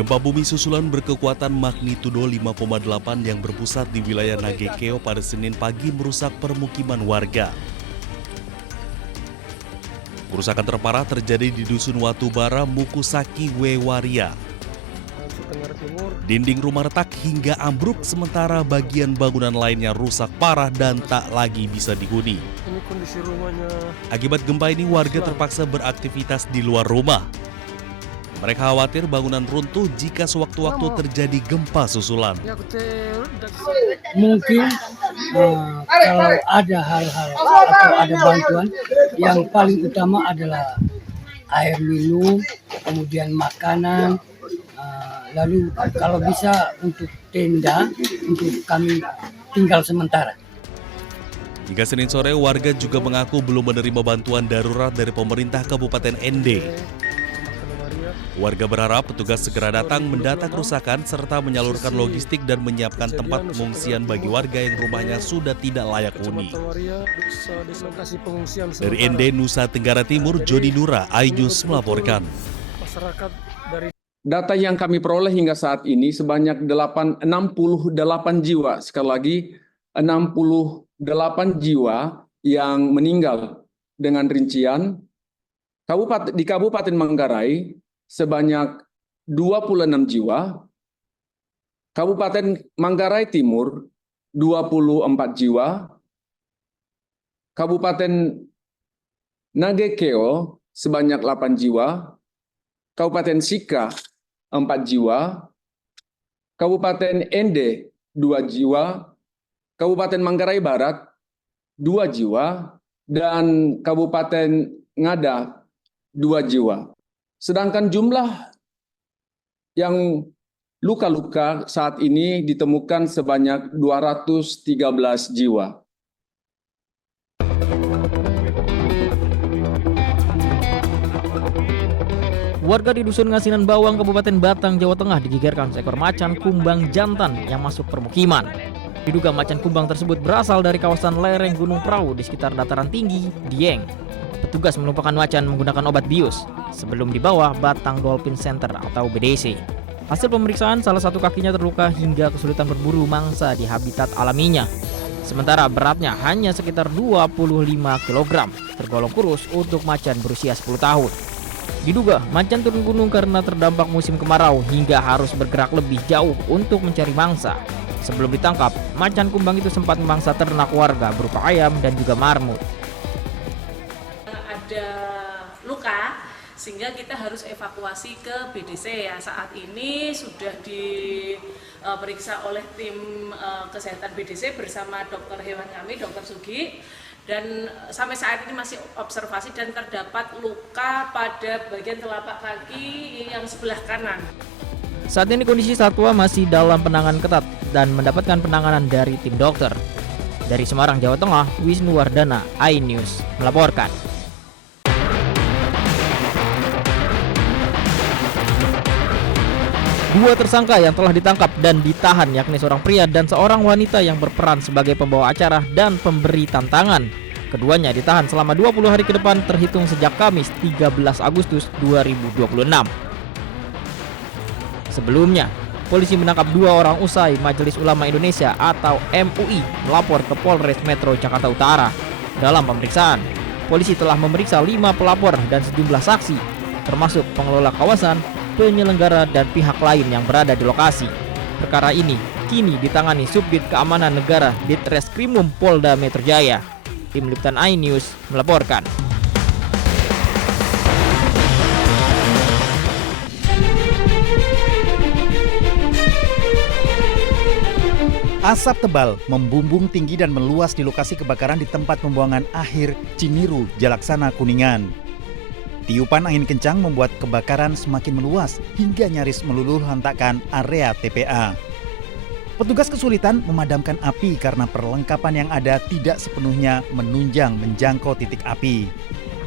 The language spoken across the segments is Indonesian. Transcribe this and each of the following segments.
Gempa bumi susulan berkekuatan magnitudo 5,8 yang berpusat di wilayah Nagekeo pada Senin pagi merusak permukiman warga. Kerusakan terparah terjadi di Dusun Watubara, Mukusaki, Wewaria. Dinding rumah retak hingga ambruk, sementara bagian bangunan lainnya rusak parah dan tak lagi bisa dihuni. Ini kondisi rumahnya. Akibat gempa ini warga terpaksa beraktivitas di luar rumah. Mereka khawatir bangunan runtuh jika sewaktu-waktu terjadi gempa susulan. Mungkin kalau ada hal-hal atau ada bantuan, yang paling utama adalah air minum, kemudian makanan, lalu kalau bisa untuk tenda untuk kami tinggal sementara. Hingga Senin sore, warga juga mengaku belum menerima bantuan darurat dari pemerintah Kabupaten Ende. Warga berharap petugas segera datang mendata kerusakan serta menyalurkan logistik dan menyiapkan tempat pengungsian bagi warga yang rumahnya sudah tidak layak huni. Dari Ende, Nusa Tenggara Timur, Jody Nura, iNews melaporkan. Data yang kami peroleh hingga saat ini sebanyak 68 jiwa, sekali lagi 68 jiwa yang meninggal, dengan rincian di Kabupaten Manggarai sebanyak 26 jiwa, Kabupaten Manggarai Timur 24 jiwa, Kabupaten Nagekeo sebanyak 8 jiwa, Kabupaten Sika 4 jiwa, Kabupaten Ende 2 jiwa, Kabupaten Manggarai Barat 2 jiwa, dan Kabupaten Ngada 2 jiwa. Sedangkan jumlah yang luka-luka saat ini ditemukan sebanyak 213 jiwa. Warga di Dusun Ngasinan Bawang, Kabupaten Batang, Jawa Tengah digegerkan seekor macan kumbang jantan yang masuk permukiman. Diduga macan kumbang tersebut berasal dari kawasan lereng Gunung Prau di sekitar dataran tinggi Dieng. Petugas melumpuhkan macan menggunakan obat bius sebelum dibawa Batang Dolphin Center atau BDC. Hasil pemeriksaan, salah satu kakinya terluka hingga kesulitan berburu mangsa di habitat alaminya. Sementara beratnya hanya sekitar 25 kg, tergolong kurus untuk macan berusia 10 tahun. Diduga macan turun gunung karena terdampak musim kemarau hingga harus bergerak lebih jauh untuk mencari mangsa. Sebelum ditangkap, macan kumbang itu sempat memangsa ternak warga berupa ayam dan juga marmut. Ada luka sehingga kita harus evakuasi ke BDC ya. Saat ini sudah diperiksa oleh tim kesehatan BDC bersama dokter hewan kami, Dokter Sugi, dan sampai saat ini masih observasi dan terdapat luka pada bagian telapak kaki yang sebelah kanan. Saat ini kondisi satwa masih dalam penanganan ketat dan mendapatkan penanganan dari tim dokter. Dari Semarang, Jawa Tengah, Wisnu Wardana, iNews melaporkan. Dua tersangka yang telah ditangkap dan ditahan yakni seorang pria dan seorang wanita yang berperan sebagai pembawa acara dan pemberi tantangan. Keduanya ditahan selama 20 hari ke depan terhitung sejak Kamis 13 Agustus 2026. Sebelumnya, polisi menangkap dua orang usai Majelis Ulama Indonesia atau MUI melapor ke Polres Metro Jakarta Utara. Dalam pemeriksaan, polisi telah memeriksa 5 pelapor dan sejumlah saksi, termasuk pengelola kawasan, penyelenggara, dan pihak lain yang berada di lokasi. Perkara ini kini ditangani Subdit Keamanan Negara Ditreskrimum Polda Metro Jaya. Tim Liputan iNews melaporkan. Asap tebal membumbung tinggi dan meluas di lokasi kebakaran di tempat pembuangan akhir Ciniru, Jalaksana, Kuningan. Tiupan angin kencang membuat kebakaran semakin meluas hingga nyaris meluluh lantakkan area TPA. Petugas kesulitan memadamkan api karena perlengkapan yang ada tidak sepenuhnya menunjang menjangkau titik api.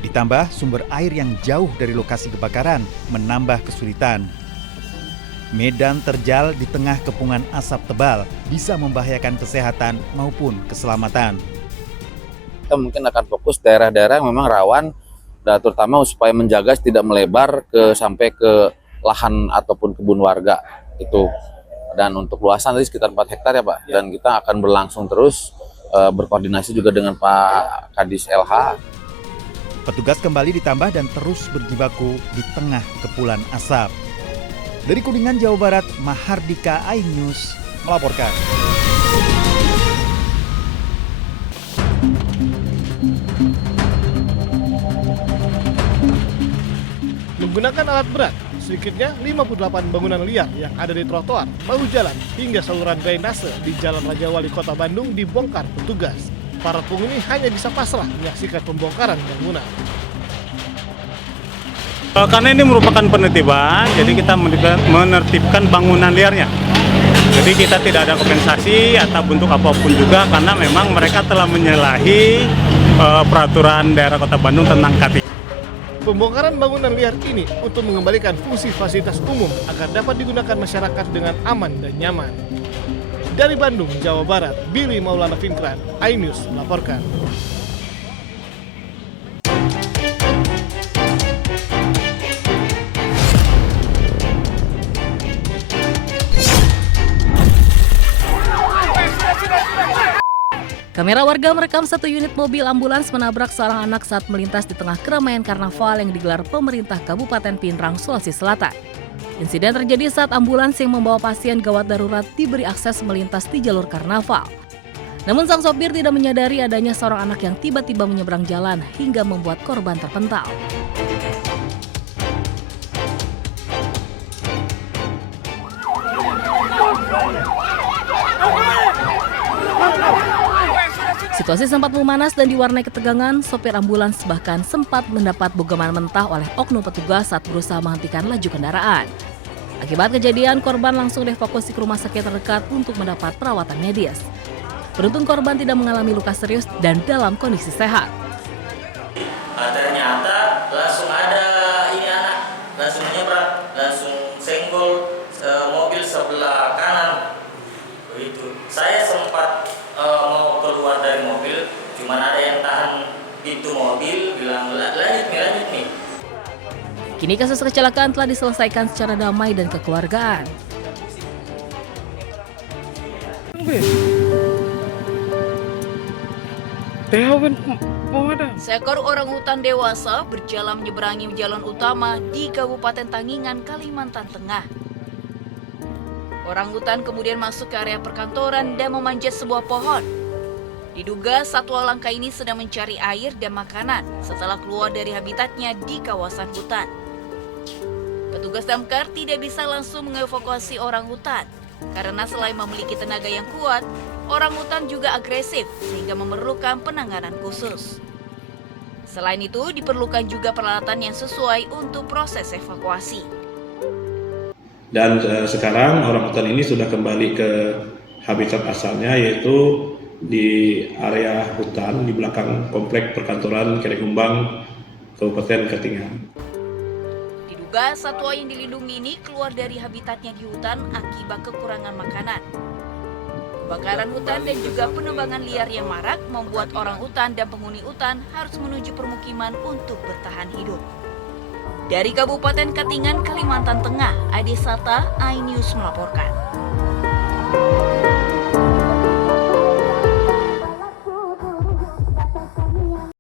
Ditambah sumber air yang jauh dari lokasi kebakaran menambah kesulitan. Medan terjal di tengah kepungan asap tebal bisa membahayakan kesehatan maupun keselamatan. Kita mungkin akan fokus daerah-daerah yang memang rawan, dan terutama supaya menjaga tidak melebar sampai ke lahan ataupun kebun warga itu. Dan untuk luasan tadi sekitar 4 hektar ya Pak. Dan kita akan berlangsung terus berkoordinasi juga dengan Pak Kadis LH. Petugas kembali ditambah dan terus berjibaku di tengah kepulan asap. Dari Kuningan, Jawa Barat, Mahardika, iNews melaporkan. Menggunakan alat berat, sedikitnya 58 bangunan liar yang ada di trotoar, bahu jalan, hingga saluran drainase di Jalan Raja Wali Kota Bandung dibongkar petugas. Para penghuni hanya bisa pasrah menyaksikan pembongkaran bangunan. Karena ini merupakan penertiban, jadi kita menertibkan bangunan liarnya. Jadi kita tidak ada kompensasi atau bentuk apapun juga, karena memang mereka telah menyalahi peraturan daerah Kota Bandung tentang KT. Pembongkaran bangunan liar ini untuk mengembalikan fungsi fasilitas umum agar dapat digunakan masyarakat dengan aman dan nyaman. Dari Bandung, Jawa Barat, Billy Maulana Finkran, iNews melaporkan. Kamera warga merekam satu unit mobil ambulans menabrak seorang anak saat melintas di tengah keramaian karnaval yang digelar pemerintah Kabupaten Pinrang, Sulawesi Selatan. Insiden terjadi saat ambulans yang membawa pasien gawat darurat diberi akses melintas di jalur karnaval. Namun sang sopir tidak menyadari adanya seorang anak yang tiba-tiba menyeberang jalan hingga membuat korban terpental. Situasi sempat memanas dan diwarnai ketegangan. Sopir ambulans bahkan sempat mendapat bogaman mentah oleh oknum petugas saat berusaha menghentikan laju kendaraan. Akibat kejadian, korban langsung dievakuasi ke rumah sakit terdekat untuk mendapat perawatan medis. Beruntung korban tidak mengalami luka serius dan dalam kondisi sehat. Ternyata langsung ada ini anak, langsung nyebrang, langsung senggol mobil sebelah kanan. Begitu. Saya sempat mau keluar dari mobil, cuman ada yang tahan pintu mobil, bilang lanjut nih. Kini kasus kecelakaan telah diselesaikan secara damai dan kekeluargaan. Seekor orangutan dewasa berjalan menyeberangi jalan utama di Kabupaten Tangingan, Kalimantan Tengah. Orangutan kemudian masuk ke area perkantoran dan memanjat sebuah pohon. Diduga satwa langka ini sedang mencari air dan makanan setelah keluar dari habitatnya di kawasan hutan. Petugas damkar tidak bisa langsung mengevakuasi orangutan karena selain memiliki tenaga yang kuat, orangutan juga agresif sehingga memerlukan penanganan khusus. Selain itu, diperlukan juga peralatan yang sesuai untuk proses evakuasi. Dan sekarang orangutan ini sudah kembali ke habitat asalnya, yaitu di area hutan di belakang komplek perkantoran Kerekumbang, Kabupaten Katingan. Diduga satwa yang dilindungi ini keluar dari habitatnya di hutan akibat kekurangan makanan. Kebakaran hutan dan juga penebangan liar yang marak membuat orangutan dan penghuni hutan harus menuju permukiman untuk bertahan hidup. Dari Kabupaten Katingan, Kalimantan Tengah, Adi Sata, iNews melaporkan.